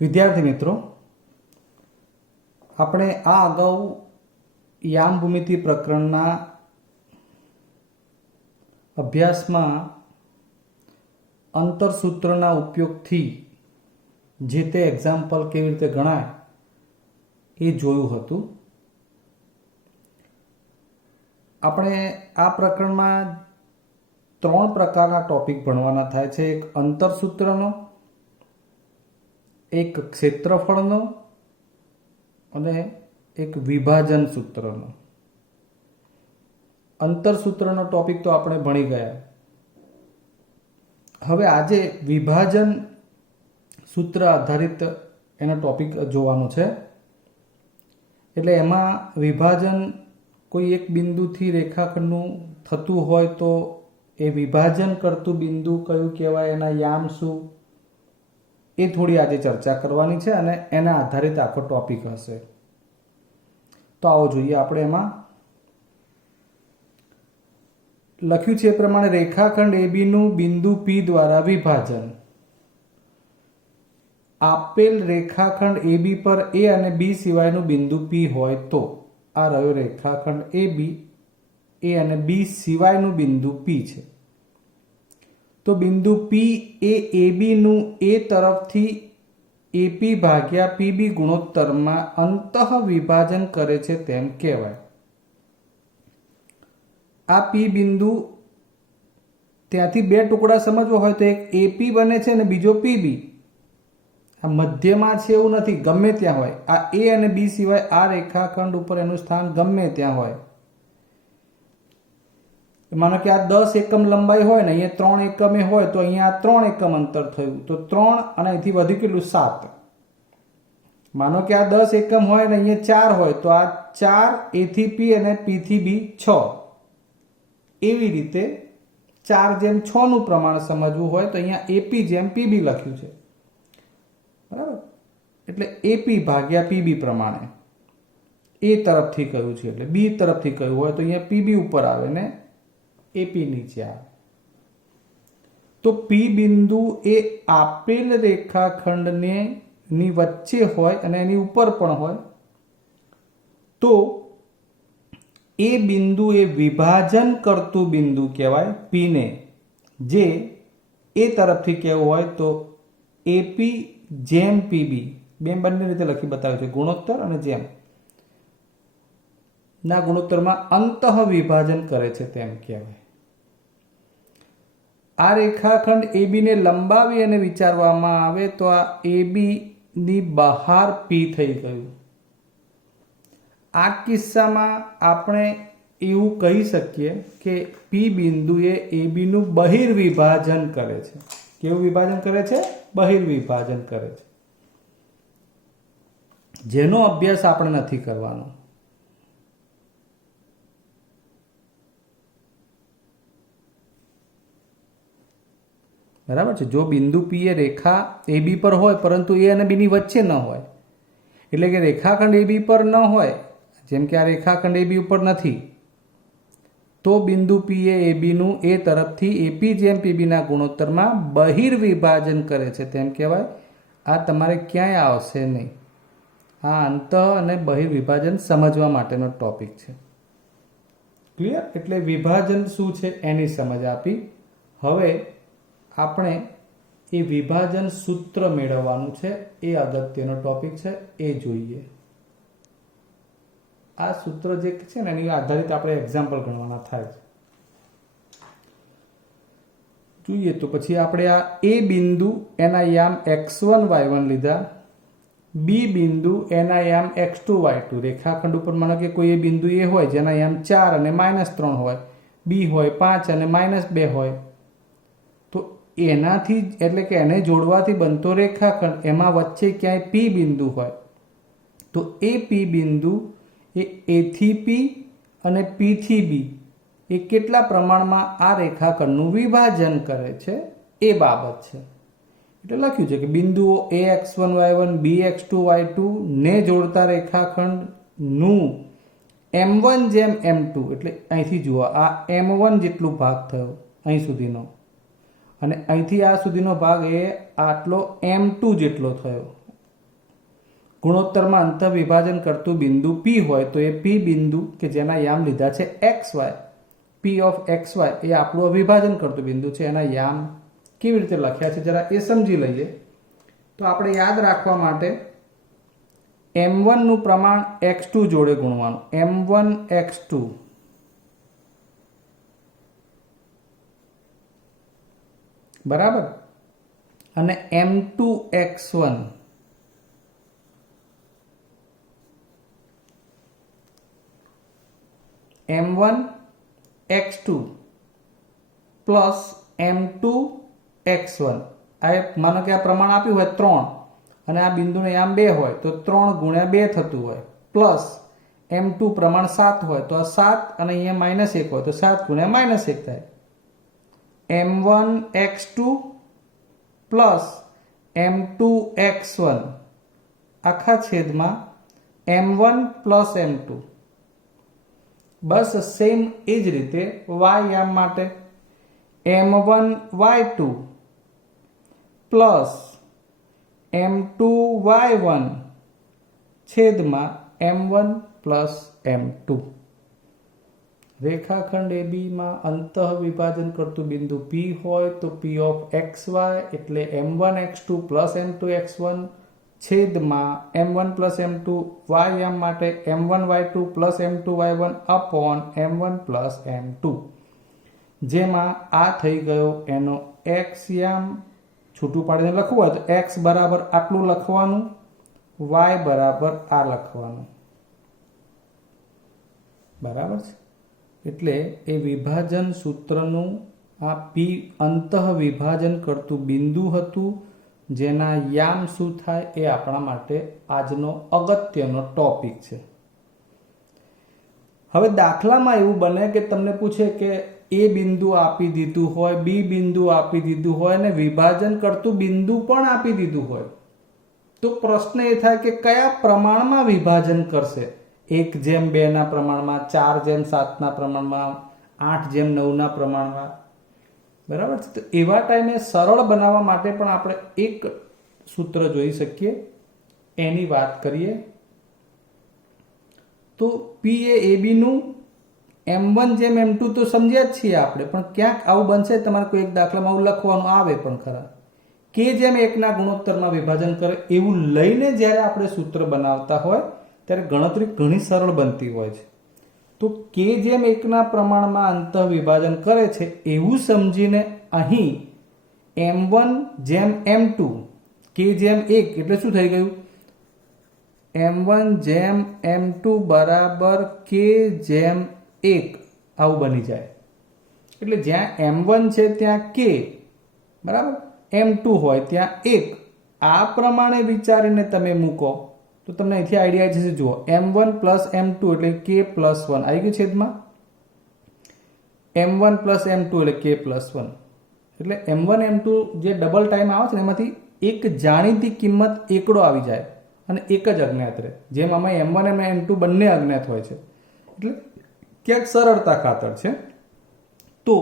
વિદ્યાર્થી મિત્રો, આપણે આ અગાઉ યામ ભૂમિતિ પ્રકરણના અભ્યાસમાં અંતરસૂત્રના ઉપયોગથી જે તે એક્ઝામ્પલ કેવી રીતે ગણાય એ જોયું હતું. આપણે આ પ્રકરણમાં 3 પ્રકારના ટોપિક ભણવાના થાય છે. એક અંતરસૂત્રનો, એક ક્ષેત્રફળનો અને એક વિભાજન સૂત્રનો. અંતરસૂત્રનો ટોપિક તો આપણે ભણી ગયા. હવે આજે વિભાજન સૂત્ર આધારિત એનો ટોપિક જોવાનો છે. એટલે એમાં વિભાજન કોઈ એક બિંદુથી રેખાખંડનું થતું હોય તો એ વિભાજન કરતું બિંદુ કયું કહેવાય, એના યામ શું, એ થોડી આજે ચર્ચા કરવાની છે અને એના આધારિત આખો ટોપિક હશે. તો આવો જોઈએ. આપણે એમાં લખ્યું છે એ પ્રમાણે રેખાખંડ એબીનું બિંદુ પી દ્વારા વિભાજન. આપેલ રેખાખંડ એબી પર એ અને બી સિવાયનું બિંદુ પી હોય તો, આ રહ્યો રેખાખંડ એબી, એ અને બી સિવાયનું બિંદુ પી છે. તો બિંદુ પી એ એબીનું એ તરફથી એપી ભાગ્યા પીબી ગુણોત્તરમાં અંતઃ વિભાજન કરે છે તેમ કહેવાય. આ પી બિંદુ ત્યાંથી 2 ટુકડા સમજવો હોય તો એક એપી બને છે અને બીજો પીબી. આ મધ્યમાં છે એવું નથી, ગમે ત્યાં હોય. આ એ અને બી સિવાય આ રેખાખંડ ઉપર એનું સ્થાન ગમે ત્યાં હોય. માનો કે આ 10 એકમ લંબાઈ હોય ને અહીંયા 3 એકમે હોય તો અહીંયા આ 3 એકમ અંતર થયું, તો 3 અને અહીંથી વધી કેટલું 7. માનો કે આ 10 એકમ હોય ને અહીંયા 4 હોય તો આ 4 એ થી પી અને પી થી બી 6. એવી રીતે 4:6 નું પ્રમાણ સમજવું હોય તો અહીંયા એપી જેમ પીબી લખ્યું છે, બરાબર. એટલે એપી ભાગ્યા પીબી પ્રમાણે એ તરફથી કયું છે એટલે બી તરફથી કયું હોય તો અહીંયા પીબી ઉપર આવે ને એપી નીચે આવે. તો પી બિંદુ એ આપેલ રેખાખંડને ની વચ્ચે હોય અને એની ઉપર પણ હોય તો એ બિંદુ એ વિભાજન કરતું બિંદુ કહેવાય પી ને. જે એ તરફથી કેવું હોય તો એપી જેમ પીબી, બંને રીતે લખી બતાવ્યું છે, ગુણોત્તર અને જેમ ના ગુણોત્તરમાં અંતઃ વિભાજન કરે છે તેમ કહેવાય. આ રેખાખંડ એબી ને લંબાવી અને વિચારવામાં આવે તો આ એબી ની બહાર પી થઈ ગયું. આ કિસ્સામાં આપણે એવું કહી શકીએ કે પી બિંદુએ એબી નું બહિર્વિભાજન કરે છે. કેવું વિભાજન કરે છે? બહિર્વિભાજન કરે છે, જેનો અભ્યાસ આપણે નથી કરવાનો. બરાબર છે. જો બિંદુ પી એ રેખા એબી પર હોય પરંતુ એ અને બી ની વચ્ચે ન હોય, એટલે કે રેખાખંડ એબી પર ન હોય, જેમ કે આ રેખાખંડ એબી ઉપર નથી, તો બિંદુ પી એ એબીનું એ તરફથી એપી જેમ પીબીના ગુણોત્તરમાં બહિર્વિભાજન કરે છે તેમ કહેવાય. આ તમારે ક્યાંય આવશે નહીં. આ અંતઃ અને બહિર્વિભાજન સમજવા માટેનો ટોપિક છે. ક્લિયર? એટલે વિભાજન શું છે એની સમજ આપી. હવે આપણે એ વિભાજન સૂત્ર મેળવવાનું છે. એ અગત્યનો ટોપિક છે, એ જોઈએ. આ સૂત્ર જે છે ને એની આધારિત આપણે એક્ઝામ્પલ ગણવાના થાય છે. જોઈએ તો પછી આપણે આ એ બિંદુ એના યામ x1 y1 લીધા, બી બિંદુ એના યામ x2 y2. રેખાખંડ ઉપર માનો કે કોઈ એ બિંદુ એ હોય જેના યામ 4 અને -3 હોય, બી હોય 5 અને -2 હોય, તો એનાથી એટલે કે એને જોડવાથી બનતો રેખાખંડ, એમાં વચ્ચે ક્યાંય પી બિંદુ હોય તો એ પી બિંદુ એ થી પી અને પી થી બી એ કેટલા પ્રમાણમાં આ રેખાખંડનું વિભાજન કરે છે એ બાબત છે. એટલે લખ્યું છે કે બિંદુઓ ax1 y1 bx2 y2 ને જોડતા રેખાખંડનું m1 જેમ m2, એટલે અહીંથી જુઓ આ m1 જેટલો ભાગ થયો અહીં સુધીનો, અને અહીંથી આ સુધીનો ભાગ એ આટલો m2 જેટલો થયો. ગુણોત્તરમાં અંતર વિભાજન કરતું બિંદુ પી હોય તો એ પી બિંદુ કે જેના યામ લીધા છે x y, P of x y એ આપણું વિભાજન કરતું બિંદુ છે. એના યામ કેવી રીતે લખ્યા છે જરા એ સમજી લઈએ. તો આપણે યાદ રાખવા માટે m1 નું પ્રમાણ x2 જોડે ગુણવાનું. m1 x2 બરાબર, અને m2 x1 m1 x2 plus m2 x1. આ માનો કે આ પ્રમાણ આપ્યું હોય 3 અને આ બિંદુને યામ 2 હોય તો 3 ગુણ્યા 2 થતું હોય, પ્લસ m2 પ્રમાણ 7 હોય તો આ 7 અને અહીંયા -1 હોય તો 7 ગુણ્યા -1 થાય. m1 x2 plus m2 x1 આખા છેદમાં m1 પ્લસ m2. બસ સેમ એ જ રીતે y યામ માટે m1 y2 plus m2 y1 છેદમાં m1 પ્લસ m2. રેખાખંડ AB માં અંતઃ વિભાજન કરતું બિંદુ P હોય તો P ઓફ xy એટલે m1 x2 plus m2 x1 છેદમાં m1 પ્લસ m2 y યામ માટે m1 y2 plus m2 y1 upon m1 plus m2. જેમાં આ થઈ ગયો એનો x યામ. છૂટું પાડીને લખવું હોય તો x બરાબર આટલું લખવાનું, y બરાબર આ લખવાનું. બરાબર છે. એટલે એ વિભાજન સૂત્રનું આ P અંતઃ વિભાજન કરતું બિંદુ હતું જેના યામ શું થાય એ આપણા માટે આજનો અગત્યનો ટોપિક છે. હવે દાખલામાં એવું બને કે તમને પૂછે કે એ બિંદુ આપી દીધું હોય, બી બિંદુ આપી દીધું હોય અને વિભાજન કરતું બિંદુ પણ આપી દીધું હોય તો પ્રશ્ન એ થાય કે કયા પ્રમાણમાં વિભાજન કરશે. 1:2 ના પ્રમાણમાં, 4:7 ના પ્રમાણમાં, 8:9 ના પ્રમાણમાં. બરાબર છે. તો એવા ટાઈમે સરળ બનાવવા માટે પણ આપણે એક સૂત્ર જોઈ શકીએ. એની વાત કરીએ તો P એ AB નું m1 જેમ m2 તો સમજ્યા જ છીએ આપણે, પણ ક્યાંક આવું બનશે તમારે કોઈ એક દાખલામાં આવું લખવાનું આવે પણ ખરા. કે જેમ 1 ના ગુણોત્તરમાં વિભાજન કરે એવું લઈને જ્યારે આપણે સૂત્ર બનાવતા હોય ત્યારે ગણતરી ઘણી સરળ બનતી હોય છે. તો કે જેમ 1 ના પ્રમાણમાં અંતઃ વિભાજન કરે છે એવું સમજીને અહીં m1 જેમ m2, કે જેમ 1 એટલે શું થઈ ગયું? m1 જેમ m2 બરાબર કે જેમ 1 આવું બની જાય. એટલે જ્યાં m1 છે ત્યાં k બરાબર, m2 હોય ત્યાં 1. આ પ્રમાણે વિચારીને તમે મૂકો તો તમને અહીંથી આઈડિયા જશે. જુઓ, m1 પ્લસ m2 એટલે k પ્લસ 1 આવી ગયું છેદમાં m1 પ્લસ m2 એટલે k પ્લસ 1. એટલે m1 m2 જે ડબલ ટાઈમ આવે છે ને એમાંથી એક જાણીતી કિંમત એકડો આવી જાય અને એક જ અજ્ઞાત રહે. જેમ આમાં m1 અને m2 બંને અજ્ઞાત હોય છે એટલે ક્યાંક સરળતા ખાતર છે. તો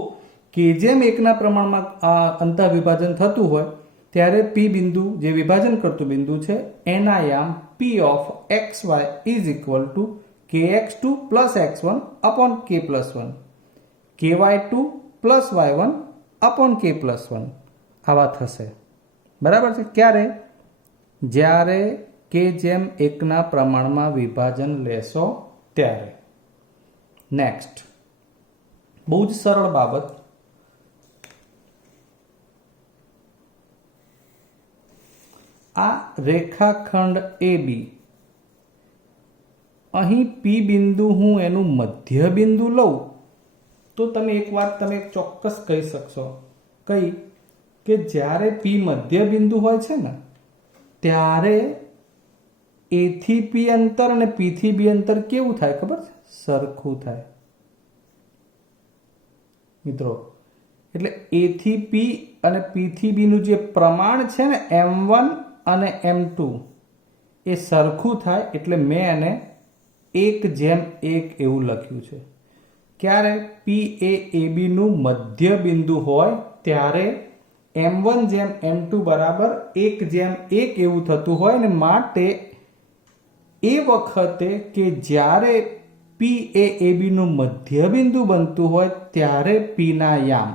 કે જેમ 1 ના પ્રમાણમાં આ અંતઃ વિભાજન થતું હોય ત્યારે P બિંદુ જે વિભાજન કરતું બિંદુ છે એના યામ P of xy is equal to kx2 plus x1 upon k plus 1, ky2 plus y1 upon k plus 1 આવા થશે. બરાબર છે. ક્યારે? જ્યારે કે જેમ 1 ના પ્રમાણમાં વિભાજન લેશો ત્યારે. નેક્સ્ટ, બહુ જ સરળ બાબત. આ રેખાખંડ AB, અહીં P બિંદુ હું એનું મધ્ય બિંદુ લઉં તો તમે એક વાત તમે ચોક્કસ કહી શકશો. કઈ? કે જ્યારે P મધ્ય બિંદુ હોય છે ને ત્યારે A થી P અંતર અને P થી B અંતર કેવું થાય ખબર છે? સરખું થાય મિત્રો. એટલે A થી P અને P થી B નું જે પ્રમાણ છે ને m1 અને m2 એ સરખું થાય એટલે મેં એને 1:1 એવું લખ્યું છે. ક્યારે? P એ AB નું મધ્ય બિંદુ હોય ત્યારે m1 જેમ m2 બરાબર 1:1 એવું થતું હોય ને માટે એ વખતે કે જ્યારે પી એ એબીનું મધ્યબિંદુ બનતું હોય ત્યારે પીના યામ,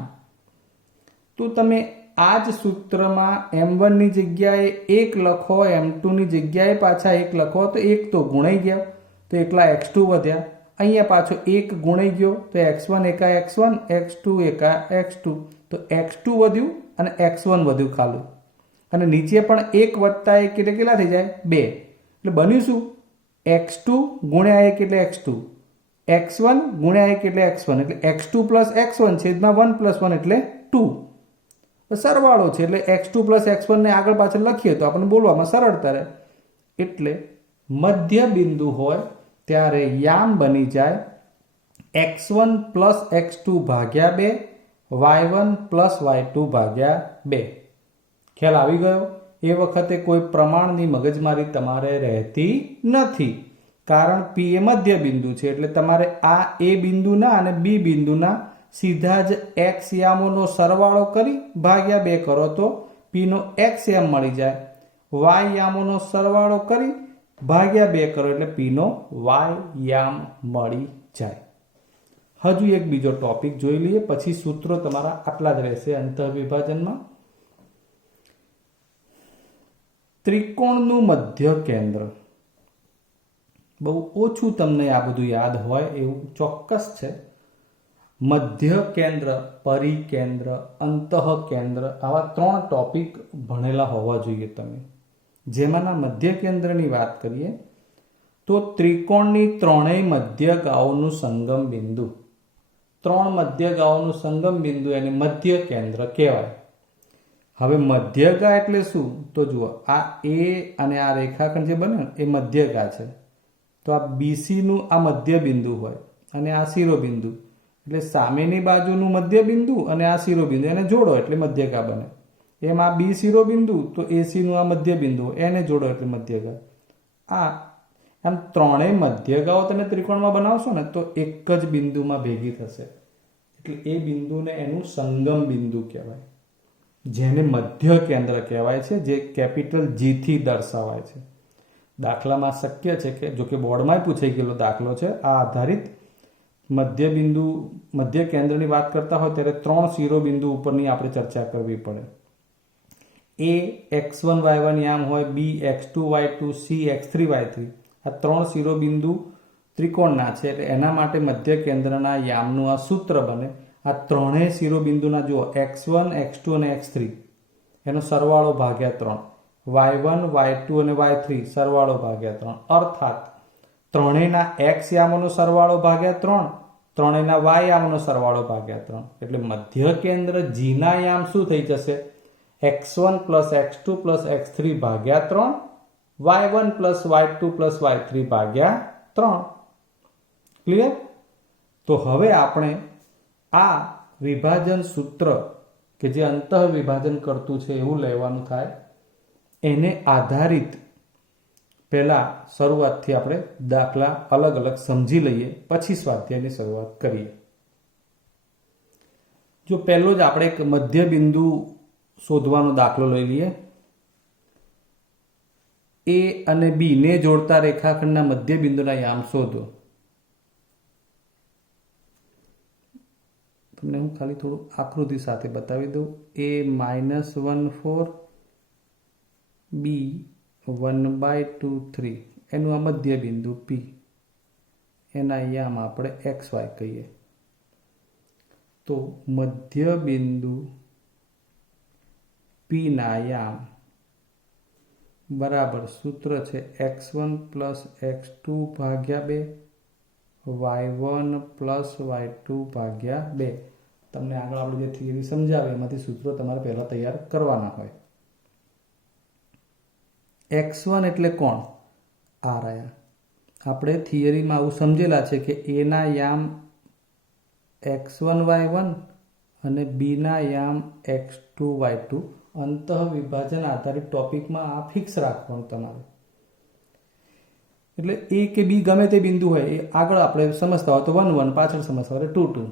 તો તમે આ જ સૂત્રમાં m1 ની જગ્યાએ 1 લખો, m2 ની જગ્યાએ પાછા 1 લખો તો 1 તો ગુણાઈ ગયા, તો એકલા x2 વધ્યા. અહીંયા પાછો 1 ગુણાઈ ગયો તો x1 એકા x1, x2 એકા x2, તો x2 વધ્યું અને x1 વધ્યું ખાલી. અને નીચે પણ 1 વત્તા 1 એટલે કેટલા થઈ જાય? 2. એટલે બન્યું શું? x2 ગુણ્યા 1 એટલે x2, x1 ગુણ્યા 1 એટલે x1, એટલે x2 પ્લસ x1 છેદમાં 1 પ્લસ 1 એટલે 2. સરવાળો છે એટલે x2 પ્લસ x1 ને આગળ પાછળ લખીએ તો આપણને બોલવામાં સરળતા રહે. એટલે મધ્ય બિંદુ હોય ત્યારે યામ બની જાય x1 પ્લસ x2 ભાગ્યા 2, y1 પ્લસ y2 ભાગ્યા 2. ખ્યાલ આવી ગયો? એ વખતે કોઈ પ્રમાણની મગજમારી તમારે રહેતી નથી, કારણ P એ મધ્ય બિંદુ છે. એટલે તમારે આ એ બિંદુના અને બી બિંદુના સીધા જ x યામોનો સરવાળો કરી ભાગ્યા 2 કરો તો P નો x યામ મળી જાય. y યામોનો સરવાળો કરી ભાગ્યા 2 કરો એટલે P નો y યામ મળી જાય. હજુ એક બીજો ટોપિક જોઈ લઈએ, પછી સૂત્રો તમારા આટલા જ રહેશે અંતઃવિભાજનમાં. ત્રિકોણનું મધ્ય કેન્દ્ર. બહુ ઓછું તમને આ બધું યાદ હોય એવું ચોક્કસ છે. મધ્ય કેન્દ્ર, પરિકેન્દ્ર, અંતઃકેન્દ્ર, આવા 3 ટોપિક ભણેલા હોવા જોઈએ તમે. જેમાંના મધ્ય કેન્દ્રની વાત કરીએ તો ત્રિકોણની ત્રણેય મધ્યગાઓનું સંગમ બિંદુ, 3 મધ્યગાઓનું સંગમ બિંદુ એને મધ્ય કેન્દ્ર કહેવાય. હવે મધ્યગા એટલે શું? તો જુઓ, આ એ અને આ રેખાખંડ જે બને એ મધ્યગા છે. તો આ બીસીનું આ મધ્ય બિંદુ હોય અને આ શિરોબિંદુ, એટલે સામેની બાજુનું મધ્ય બિંદુ અને આ શિરોબિંદુ એને જોડો એટલે મધ્યગા બને. એમ આ બી શિરોબિંદુ તો એસીનું આ મધ્ય બિંદુ એને જોડો એટલે મધ્યગા. આમ ત્રણેય મધ્યગાઓ તમે ત્રિકોણમાં બનાવશો ને તો એક જ બિંદુમાં ભેગી થશે, એટલે એ બિંદુને એનું સંગમ બિંદુ કહેવાય, જેને મધ્ય કેન્દ્ર કહેવાય છે, જે કેપિટલ G થી દર્શાવાય છે. દાખલામાં શક્ય છે કે, જો કે બોર્ડમાં પૂછાઈ ગયેલો દાખલો છે આ આધારિત, મધ્ય બિંદુ મધ્ય કેન્દ્રની વાત કરતા હોય ત્યારે 3 શિરોબિંદુ ઉપરની આપણે ચર્ચા કરવી પડે. એ x1 y1 યામ હોય, બી x2 y2, C x3 y3. આ 3 શિરોબિંદુ ત્રિકોણના છે એટલે એના માટે મધ્ય કેન્દ્રના યામનું આ સૂત્ર બને. આ ત્રણેય શિરોબિંદુના જુઓ, x1 x2 અને x3 એનો સરવાળો ભાગ્યા 3, y1 y2 અને y3 સરવાળો ભાગ્યા 3, અર્થાત ત્રણેયના x યામોનો સરવાળો ભાગ્યા 3, ત્રણેયના y યામોનો સરવાળો ભાગ્યા 3. એટલે મધ્ય કેન્દ્ર G ના યામ શું થઈ જશે? x1 plus x2 plus x3 ભાગ્યા 3, y1 plus y2 plus y3 ભાગ્યા 3. ક્લિયર? તો હવે આપણે આ વિભાજન સૂત્ર કે જે અંતઃ વિભાજન કરતું છે એવું લેવાનું થાય, એને આધારિત પહેલા શરૂઆતથી આપણે દાખલા અલગ અલગ સમજી લઈએ, પછી સ્વાધ્યાયની શરૂઆત કરીએ. જો પહેલો જ આપણે એક મધ્ય બિંદુ શોધવાનો દાખલો લઈ લઈએ. એ અને બી ને જોડતા રેખાખંડના મધ્ય બિંદુના યામ શોધો. તમને હું ખાલી થોડું આકૃતિ સાથે બતાવી દઉં. a -1 4, b 1/2 3 એનું આ મધ્ય બિંદુ P, એના યામ આપણે XY કહીએ. તો મધ્ય બિંદુ P ના યામ બરાબર સૂત્ર છે x1 પ્લસ x2 ભાગ્યા 2, y1 પ્લસ y2 ભાગ્યા 2. તમને આગળ આપણે જે થિયરી સમજાવે એમાંથી સૂત્રો તમારે પહેલા તૈયાર કરવાના હોય. x1 એટલે કોણ? આ રહ્યા. આપણે થિયરીમાં આવું સમજેલા છે કે a ના યામ x1 y1 અને b ના યામ x2 y2. અંતઃ વિભાજન આધારિત ટોપિકમાં આ ફિક્સ રાખવાનું તમારે. એટલે a કે b ગમે તે બિંદુ હોય એ આગળ આપણે સમજતા હોય તો 1 1, પાછળ સમજતા હોય 2 2.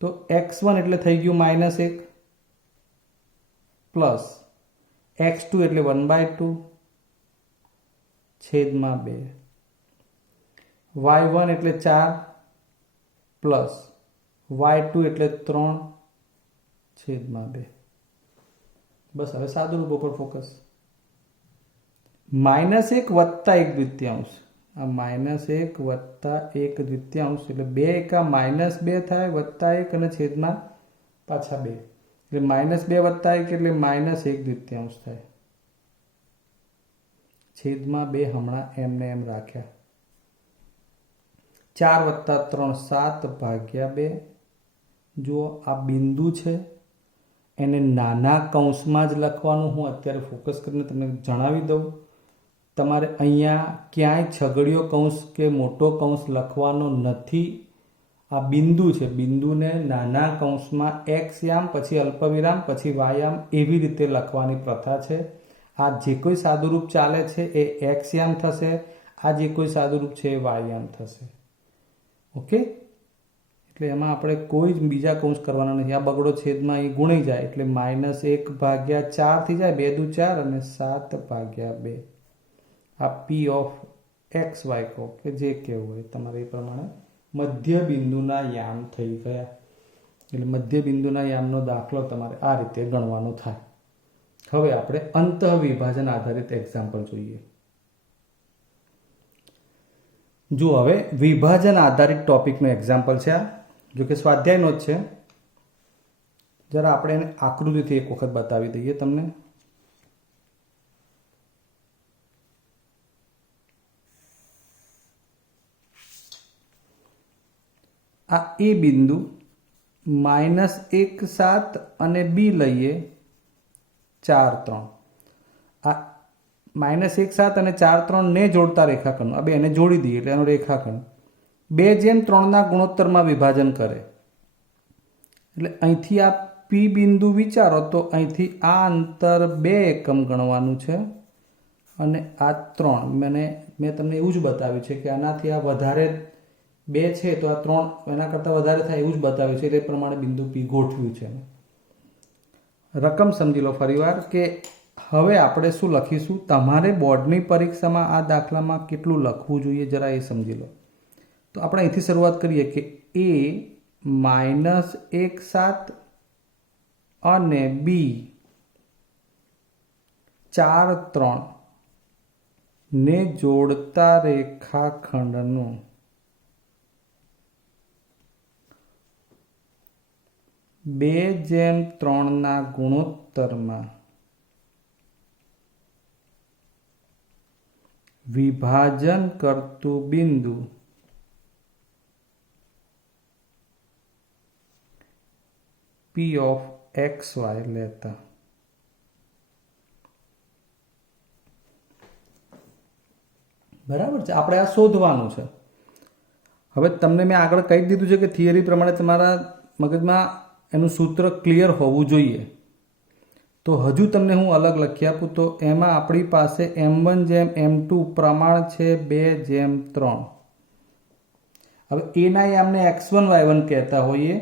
તો x1 એટલે થઈ ગયું -1 પ્લસ x2 એટલે 1/2 છેદમાં 2 y1 એટલે 4 પ્લસ y2 એટલે 3 છેદમાં 2. બસ હવે સાદું રૂપ ઉપર ફોકસ. -1 વત્તા 1 દ્વિતીયાંશ, આ -1 વત્તા 1 દ્વિતીયાંશ એટલે 2 એકા -2 થાય વત્તા 1 અને છેદમાં પાછા 2 એટલે -2 વત્તા 1 એટલે -1 દ્વિતીયાંશ થાય. છેદમાં 2 હમણાં એમને એમ રાખ્યા. 4 વત્તા 3 7 ભાગ્યા 2. જુઓ આ બિંદુ છે, એને નાના કૌંસમાં જ લખવાનું. હું અત્યારે ફોકસ કરીને તમને જણાવી દઉં. તમારે અહીંયા ક્યાંય છગડીયો કૌંસ કે મોટો કૌંસ લખવાનો નથી. આ બિંદુ છે, બિંદુને નાના કૌંસમાં એક્સ યામ પછી અલ્પવિરામ પછી વાયામ એવી રીતે લખવાની પ્રથા છે. આ જે કોઈ સાદુરૂપ ચાલે છે એ એક્સ યામ થશે, આ જે કોઈ સાદુરૂપ છે એ વાયામ થશે. ઓકે, એટલે એમાં આપણે કોઈ જ બીજા કૌંસ કરવાના નથી. આ બગડો છેદમાં અહીં ગુણી જાય એટલે -1 ભાગ્યા 4 થઈ જાય, 2 દુ 4 અને 7 ભાગ્યા 2. આ પી ઓફ એક્સ વાય કહો કે જે કહેવું હોય તમારે એ પ્રમાણે મધ્ય બિંદુના યામ થઈ ગયા. એટલે મધ્ય બિંદુના યામનો દાખલો તમારે આ રીતે ગણવાનો થાય. હવે આપણે અંતઃવિભાજન આધારિત એક્ઝામ્પલ જોઈએ. જો હવે વિભાજન આધારિત ટોપિકનું એક્ઝામ્પલ છે આ, જો કે સ્વાધ્યાયનો જ છે. જરા આપણે એને આકૃતિથી એક વખત બતાવી દઈએ તમને. આ એ બિંદુ -1 7 અને બી લઈએ 4 3. આ -1 7 અને 4 3 ને જોડતા રેખાખંડ, આ બેને જોડી દઈએ એટલે એનો રેખાખંડ 2:3 ગુણોત્તરમાં વિભાજન કરે. એટલે અહીંથી આ પી બિંદુ વિચારો તો અહીંથી આ અંતર 2 એકમ ગણવાનું છે અને આ 3. મેં તમને એવું જ બતાવ્યું છે કે આનાથી આ વધારે 2 છે તો આ 3 એના કરતાં વધારે થાય એવું જ બતાવ્યું છે. એટલે પ્રમાણે બિંદુ પી ગોઠવ્યું છે. રકમ સમજી લો ફરીવાર કે હવે આપણે શું લખીશું. તમારે બોર્ડની પરીક્ષામાં આ દાખલામાં કેટલું લખવું જોઈએ જરા એ સમજી લો. તો આપણે અહીંથી શરૂઆત કરીએ કે એ -1 7 અને બી 4 3 ને જોડતા રેખાખંડનું બે જેમ 3 ગુણોત્તરમાં વિભાજન કરતું બિંદુ પી ઓફ એક્સ વાય લેતા. બરાબર છે, આપણે આ શોધવાનું છે. હવે તમને મેં આગળ કહી દીધું છે કે થિયરી પ્રમાણે તમારા મગજમાં એનું સૂત્ર ક્લિયર હોવું જોઈએ. તો હજુ તમને હું અલગ લખી આપું તો એમાં આપણી પાસે m1/m2 પ્રમાણ છે 2/3. હવે એના યામને x1 y1 કહેતા હોઈએ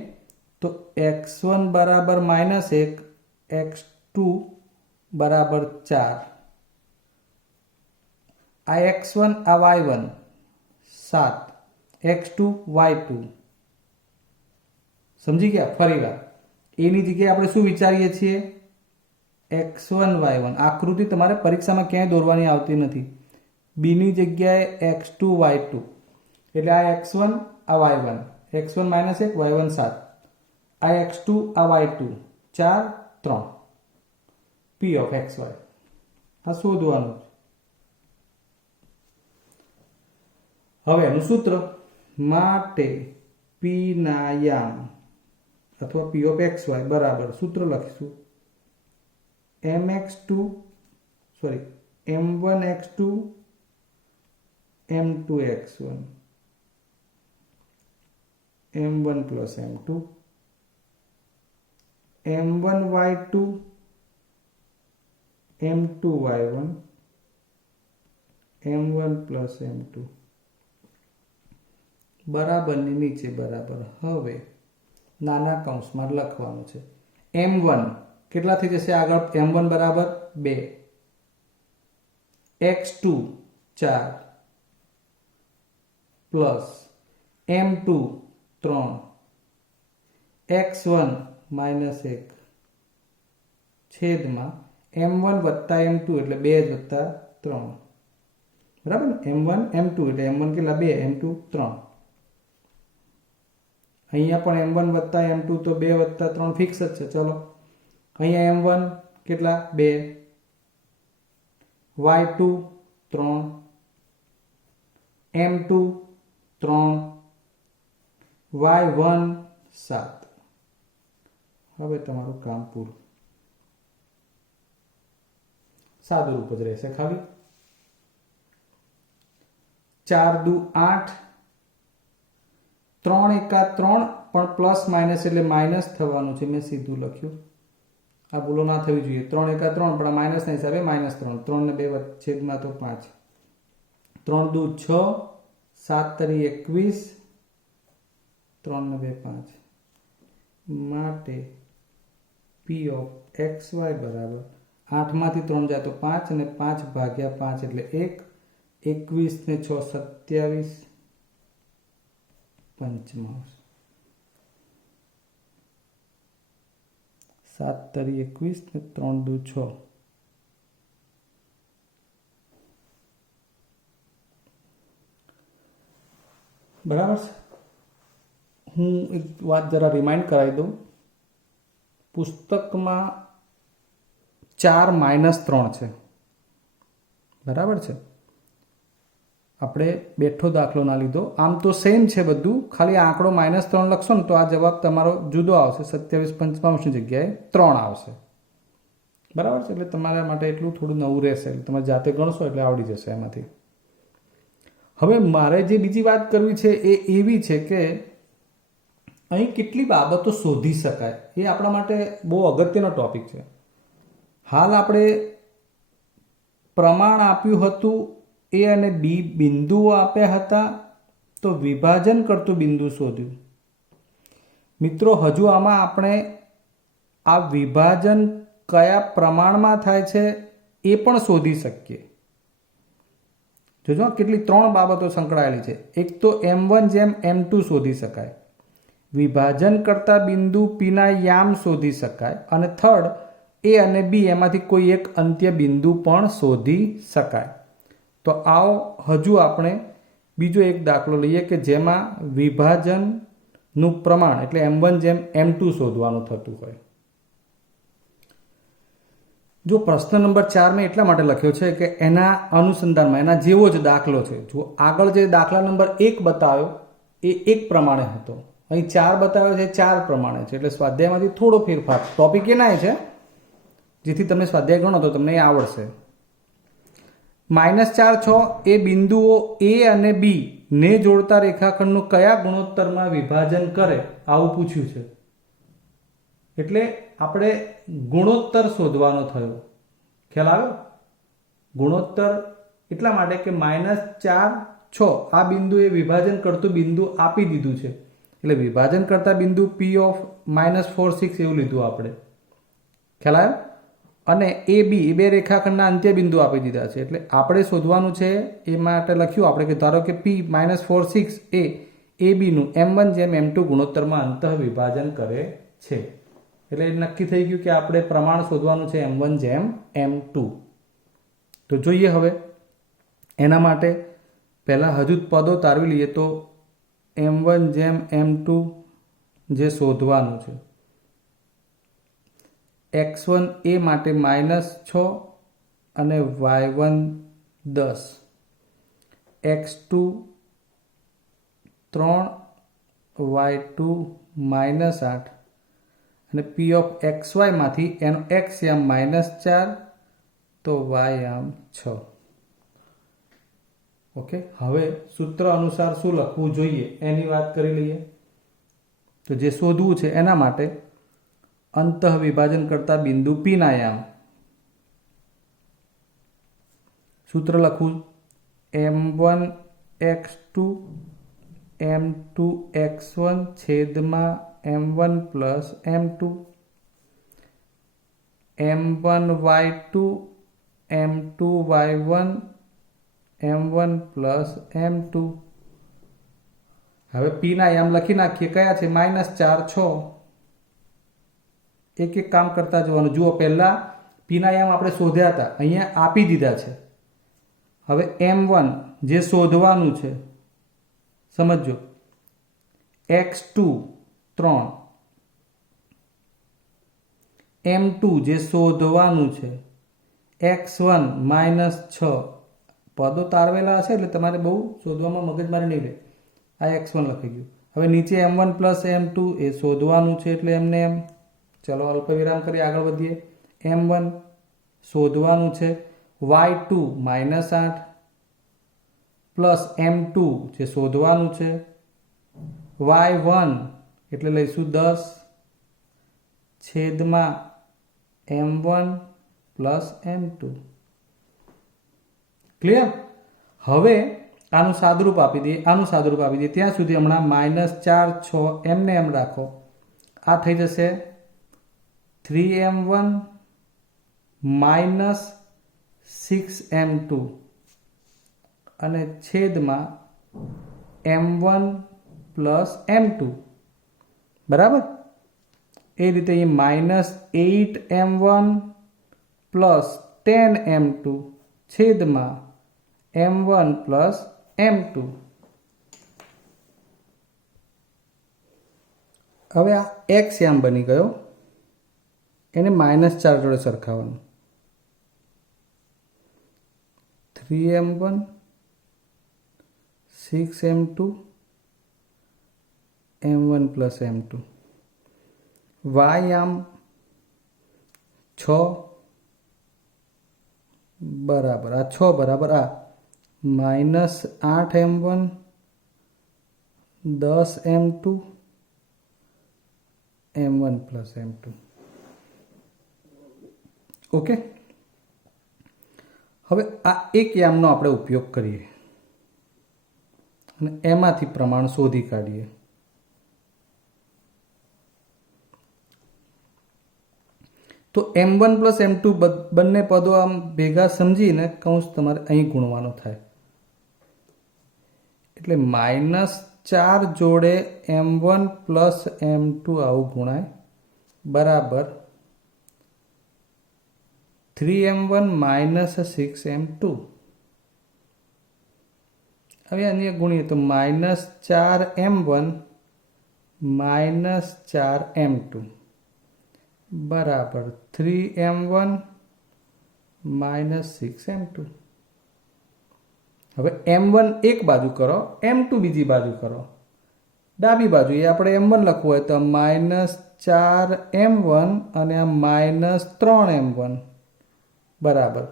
તો x1 બરાબર -1, x2 બરાબર 4. આ x1 આ y1 7, x2 y2. સમજી ગયા? ફરીવાર એની જગ્યાએ આપણે શું વિચારીએ છીએ? x1 y1. આકૃતિ તમારે પરીક્ષામાં ક્યાંય દોરવાની આવતી નથી. બીની જગ્યાએ x2 y2. એટલે આ x1 આ y1, x1 -1 y1 7, આ x2 આ y2 4 3. p ઓફ xy આ શોધવાનું છે. હવે એનું સૂત્ર માટે p ના યામ અથવા p ઓફ xy બરાબર સૂત્ર લખીશું m1x2 m2x1 m1 plus m2 m1y2 m2y1 m1 plus m2 બરાબરની નીચે બરાબર. હવે નાના કૌંસમાં લખવાનું છે m1 કેટલા થઈ જશે આગળ? m1 બરાબર 2, x2 4 plus m2 3 x1 minus 1 છેદમાં m1 વત્તા m2 એટલે 2 વત્તા 3 બરાબર ને m1 m2 એટલે m1 કેટલા 2 m2 3 અહીંયા પણ m1 વત્તા m2 તો 2 વત્તા 3 ફિક્સ જ છે ચલો અહીંયા m1 કેટલા 2 y2 3 m2 3 y1 7 હવે તમારું કામ પૂરું સાદું રૂપ જ રહેશે ખાલી 4 દુ 8 3 એકા 3 પણ પ્લસ માઇનસ એટલે માઇનસ થવાનું છે મેં સીધું લખ્યું આ ભૂલો ના થવી જોઈએ 3 એકા 3 પણ માઇનસ ના હિસાબે -3 3 ને 2 છેદમાં તો 5 3 દુ 6 7 તરી 21 3 ને 2 5 માટે p ઓફ xy બરાબર 8 માંથી 3 જાય તો 5 અને 5 ભાગ્યા 5 એટલે 1 21 ને 6 27 પંચમાંશ 7 તરી 21 ને 3 દુ 6 બરાબર છે હું એક વાત જરા રિમાઇન્ડ કરાવી દઉં પુસ્તકમાં 4 -3 છે બરાબર છે આપણે બેઠો દાખલો ના લીધો આમ તો સેમ છે બધું ખાલી આંકડો -3 લખશો ને તો આ જવાબ તમારો જુદો આવશે 27 પંચમાંશની જગ્યાએ 3 આવશે બરાબર છે એટલે તમારા માટે એટલું થોડું નવું રહેશે એટલે તમે જાતે ગણશો એટલે આવડી જશે એમાંથી હવે મારે જે બીજી વાત કરવી છે એ એવી છે કે અહીં કેટલી બાબતો શોધી શકાય એ આપણા માટે બહુ અગત્યનો ટોપિક છે હાલ આપણે પ્રમાણ આપ્યું હતું એ અને બી બિંદુઓ આપ્યા હતા તો વિભાજન કરતું બિંદુ શોધ્યું મિત્રો હજુ આમાં આપણે આ વિભાજન કયા પ્રમાણમાં થાય છે એ પણ શોધી શકીએ જોજો કેટલી 3 બાબતો સંકળાયેલી છે એક તો m1 જેમ m2 શોધી શકાય વિભાજન કરતા બિંદુ p ના યામ શોધી શકાય અને થર્ડ એ અને બી એમાંથી કોઈ એક અંત્ય બિંદુ પણ શોધી શકાય તો આવો હજુ આપણે બીજો એક દાખલો લઈએ કે જેમાં વિભાજનનું પ્રમાણ એટલે m1 જેમ m2 શોધવાનું થતું હોય જો પ્રશ્ન નંબર 4 મેં એટલા માટે લખ્યો છે કે એના અનુસંધાનમાં એના જેવો જ દાખલો છે જો આગળ જે દાખલા નંબર 1 બતાવ્યો એ 1 પ્રમાણે હતો અહીં 4 બતાવ્યો છે 4 પ્રમાણે છે એટલે સ્વાધ્યાયમાંથી થોડો ફેરફાર ટોપિક એના છે જેથી તમે સ્વાધ્યાય ગણો તો તમને એ આવડશે -4 6 એ બિંદુઓ a અને b ને જોડતા રેખાખંડનું કયા ગુણોત્તરમાં વિભાજન કરે આવું પૂછ્યું છે એટલે આપણે ગુણોત્તર શોધવાનો થયો ખ્યાલ આવ્યો ગુણોત્તર એટલા માટે કે -4 6 આ બિંદુએ વિભાજન કરતું બિંદુ આપી દીધું છે એટલે વિભાજન કરતા બિંદુ p ઓફ -4 6 એવું લીધું આપણે ખ્યાલ આવ્યો અને એ બી એ બે રેખાખંડના અંત્ય બિંદુ આપી દીધા છે એટલે આપણે શોધવાનું છે એ માટે લખ્યું આપણે કે ધારો કે p -4 6 એ બીનું m1 જેમ m2 ગુણોત્તરમાં અંતઃ વિભાજન કરે છે એટલે નક્કી થઈ ગયું કે આપણે પ્રમાણ શોધવાનું છે m1 જેમ m2 તો જોઈએ હવે એના માટે પહેલાં હજુ પદો તારવી લઈએ તો m1 જેમ m2 જે શોધવાનું છે x1 એ માટે -6 અને y1 10 x2 3 y2 -8 અને p ઓફ xy માંથી એનો x યામ -4 તો y યામ 6 ઓકે હવે સૂત્ર અનુસાર શું લખવું જોઈએ એની વાત કરી લઈએ તો જે શોધવું છે એના માટે અંતઃ વિભાજન કરતા બિંદુ p ના યામ સૂત્ર લખું m1 x2 m2 x1 છેદમાં m1 plus m2 m1 y2 m2 y1 m1 plus m2. હવે પીના યામ લખી નાખીએ. કયા છે? -4 6. એક એક કામ કરતા જવાનું. જુઓ, પહેલા પીના યામ આપણે શોધ્યા હતા, અહીંયા આપી દીધા છે. હવે m1 જે શોધવાનું છે, સમજો. x2 3, m2 જે શોધવાનું છે, x1 -6. પદો તારવેલા હશે એટલે તમારે બહુ શોધવામાં મગજમારી નહીં રહે. આ x1 લખી ગયું. હવે નીચે m1 પ્લસ m2 એ શોધવાનું છે એટલે એમને એમ. ચલો અલ્પવિરામ કરી આગળ વધીએ. m1 શોધવાનું છે, y2 -8 પ્લસ m2 જે શોધવાનું છે, y1 એટલે લઈશું 10 છેદમાં m1 પ્લસ m2. ક્લિયર? હવે આનું સાદરૂપ આપી દઈએ, આનું સાદરૂપ આપી દઈએ. ત્યાં સુધી હમણાં -4 6 એમને એમ રાખો. આ થઈ જશે 3m1 -6m2 અને છેદમાં m1 પ્લસ m2. બરાબર? એ રીતે અહીં -8m1 પ્લસ 10m2 છેદમાં m1 પ્લસ m2. હવે આ x યામ બની ગયો, એને -4 જોડે સરખાવવાનું. 3m1 6m2 m1 plus m2. y યામ 6 બરાબર આ 6 બરાબર આ -8m1 10m2 m1 plus m2. Okay. હવે આ એક યામનો આપણે ઉપયોગ કરીએ અને એમાંથી પ્રમાણ શોધી કાઢીએ. તો m1 પ્લસ m2 બંને પદો આમ ભેગા સમજીને કૌંસ તમારે અહીં ગુણવાનો થાય. એટલે -4 જોડે m1 પ્લસ m2 આવું ગુણાય બરાબર 3m1 -6m2. હવે આને ગુણીએ તો -4m1 -4m2 બરાબર 3m1 -6m2. હવે m1 એક બાજુ કરો, m2 બીજી બાજુ કરો. ડાબી બાજુ એ આપણે m1 લખવું હોય તો -4m1 અને આ -3m1 બરાબર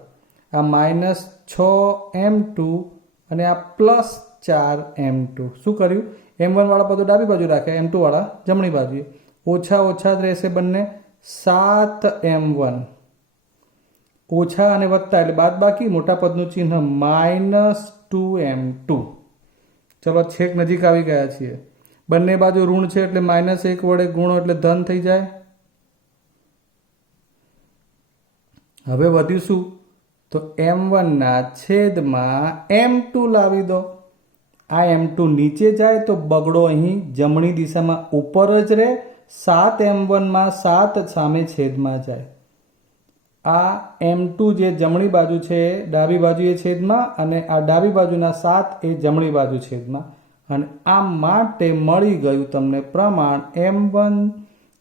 આ -6m2 અને આ +4m2. શું કર્યું? m1 વાળા પદો ડાબી બાજુ રાખ્યા, m2 વાળા જમણી બાજુએ. ઓછા ઓછા જ રહેશે બંને. 7m1 ઓછા અને વત્તા એટલે બાદ બાકી, મોટા પદનું ચિહ્ન -2m2. ચલો છેક નજીક આવી ગયા છીએ. બંને બાજુ ઋણ છે એટલે -1 વડે ગુણો એટલે ધન થઈ જાય. હવે વધ્યું શું? તો m1 ના છેદમાં m2 લાવી દો. આ m2 નીચે જાય તો બગડો અહીં જમણી દિશામાં ઉપર જ રહે. 7m1 માં 7 સામે છેદમાં જાય. આ m2 જે જમણી બાજુ છે ડાબી બાજુ એ છેદમાં, અને આ ડાબી બાજુના 7 એ જમણી બાજુ છેદમાં. અને આ માટે મળી ગયું તમને પ્રમાણ m1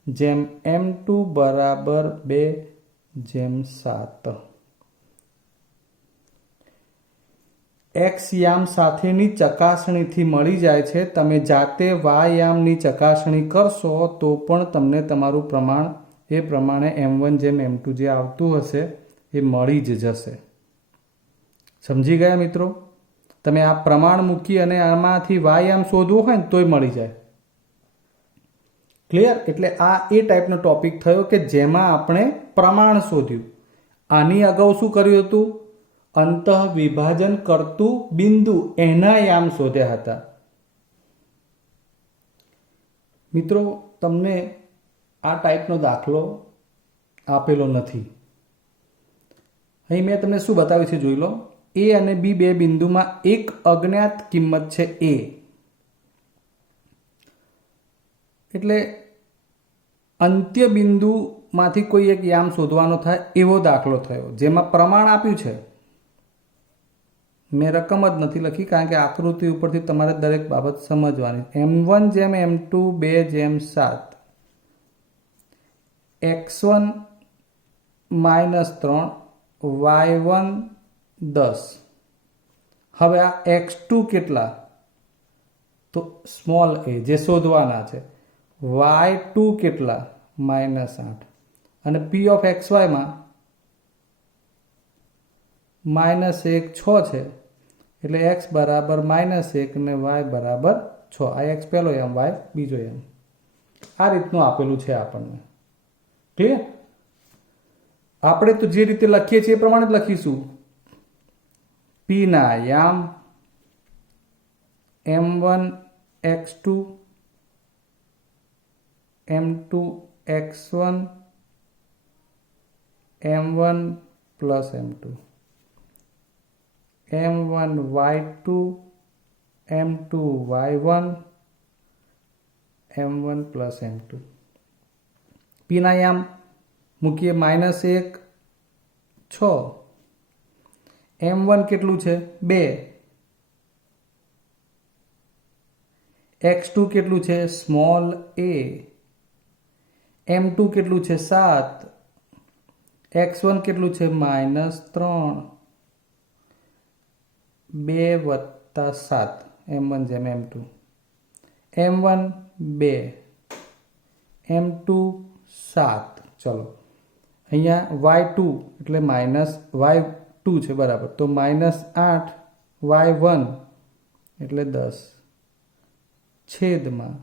જેમ m2 બરાબર 2:7. x યામ સાથેની ચકાસણીથી મળી જાય છે. તમે જાતે y યામની ચકાસણી કરશો તો પણ તમને તમારું પ્રમાણ એ પ્રમાણે m1 જેમ m2 જે આવતું હશે એ મળી જ જશે. સમજી ગયા મિત્રો? તમે આ પ્રમાણ મૂકી અને આમાંથી y યામ શોધવું હોય ને તોય મળી જાય. ક્લિયર? એટલે આ એ ટાઈપનો ટોપિક થયો કે જેમાં આપણે પ્રમાણ શોધ્યું. આની અગાઉ શું કર્યું હતું? અંતઃ વિભાજન કરતું બિંદુ એના યામ શોધ્યા હતા. મિત્રો, તમને આ ટાઈપનો દાખલો આપેલો નથી. અહીં મેં તમને શું બતાવ્યું છે જોઈ લો. એ અને બી બે બિંદુમાં એક અજ્ઞાત કિંમત છે એ, એટલે અંત્ય બિંદુમાંથી કોઈ એક યામ શોધવાનો થાય એવો દાખલો થયો, જેમાં પ્રમાણ આપ્યું છે. મેં રકમ જ નથી લખી કારણ કે આકૃતિ ઉપરથી તમારે દરેક બાબત સમજવાની. m1 જેમ m2 2 જેમ 7, x1 -3 y1 10. હવે આ x2 કેટલા? તો સ્મોલ a જે શોધવાના છે. y2 કેટલા? -8. અને p ઓફ xy માં -1 6 છે, એટલે x બરાબર -1 ને y બરાબર 6. આ x પહેલો એમ, y બીજો એમ. આ રીતનું આપેલું છે આપણને. ક્લિયર? આપણે તો જે રીતે લખીએ છીએ એ પ્રમાણે જ લખીશું. p ના યામ m1 x2 m2 x1 m1 plus m2 m1 y2 m2 y1 m1 plus m2. p ના યામ મૂકીએ -1 6, m1 કેટલું છે? 2, x2 કેટલું છે? સ્મોલ a, m2 કેટલું છે? 7, x1 કેટલું છે? -3, 2 + 7, m1 જેમ m2, m1 2, m2 7. ચલો અહીંયા y2 એટલે y2 છે બરાબર, તો -8 y1 એટલે 10 છેદમાં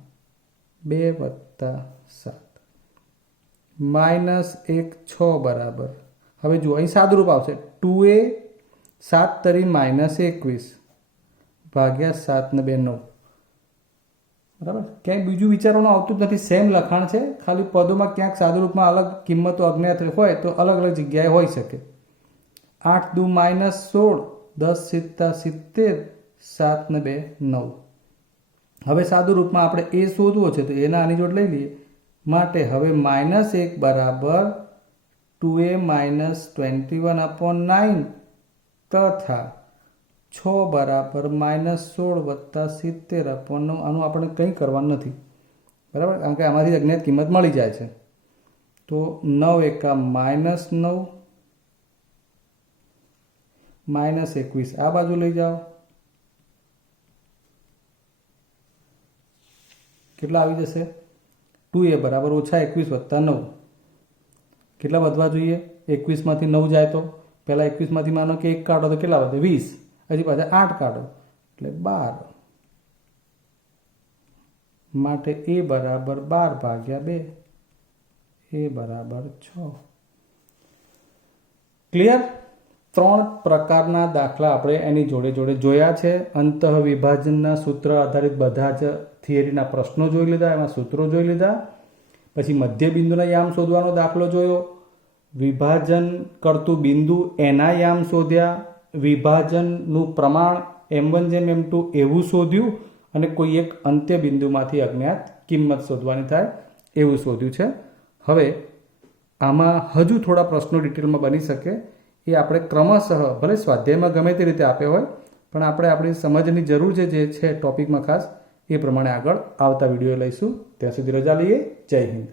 2 + 7 -1 6 બરાબર. હવે જુઓ અહીં સાદુરૂપ આવશે 2a 7 તરી -21 ભાગ્યા 7 ને 2 9. બરાબર? ક્યાંય બીજું વિચારવાનું આવતું જ નથી, સેમ લખાણ છે, ખાલી પદોમાં ક્યાંક સાદુરૂપમાં અલગ કિંમતો અજ્ઞાત હોય તો અલગ અલગ જગ્યાએ હોઈ શકે. 8 દુ -16, 10 × 70, 7 ને 2 9. હવે સાદુરૂપમાં આપણે એ શોધવો છે તો એના આની જોડ લઈ લઈએ. માટે હવે -1 બરાબર 2a -21/9 તથા 6 બરાબર -16 + 70/9. આનું આપણે કંઈ કરવાનું નથી, બરાબર, કારણ કે આમાંથી અજ્ઞાત કિંમત મળી જાય છે. તો 9 એકા -9 -21 આ બાજુ લઈ જાઓ, કેટલા આવી જશે? 2a બરાબર -21 + 9. કેટલા વધવા જોઈએ? 21 માંથી 9 જાય તો પહેલાં 21 માંથી માનો કે 1 કાઢો તો કેટલા વધે? 20. હજી પાછા 8 કાઢો એટલે 12. માટે a બરાબર 12/2, a બરાબર 6. ક્લિયર? 3 પ્રકારના દાખલા આપણે એની જોડે જોડે જોયા છે. અંતઃ વિભાજનના સૂત્ર આધારિત બધા જ થિયરીના પ્રશ્નો જોઈ લીધા, એમાં સૂત્રો જોઈ લીધા. પછી મધ્ય બિંદુના યામ શોધવાનો દાખલો જોયો, વિભાજન કરતું બિંદુ એના યામ શોધ્યા, વિભાજનનું પ્રમાણ m1 જેમ m2 એવું શોધ્યું, અને કોઈ એક અંત્ય બિંદુમાંથી અજ્ઞાત કિંમત શોધવાની થાય એવું શોધ્યું છે. હવે આમાં હજુ થોડા પ્રશ્નો ડિટેલમાં બની શકે, એ આપણે ક્રમશઃ ભલે સ્વાધ્યાયમાં ગમે તે રીતે આપ્યા હોય પણ આપણે આપણી સમજની જરૂર છે જે છે ટોપિકમાં ખાસ, એ પ્રમાણે આગળ આવતા વિડીયો લઈશું. ત્યાં સુધી રજા લઈએ. જય હિન્દ.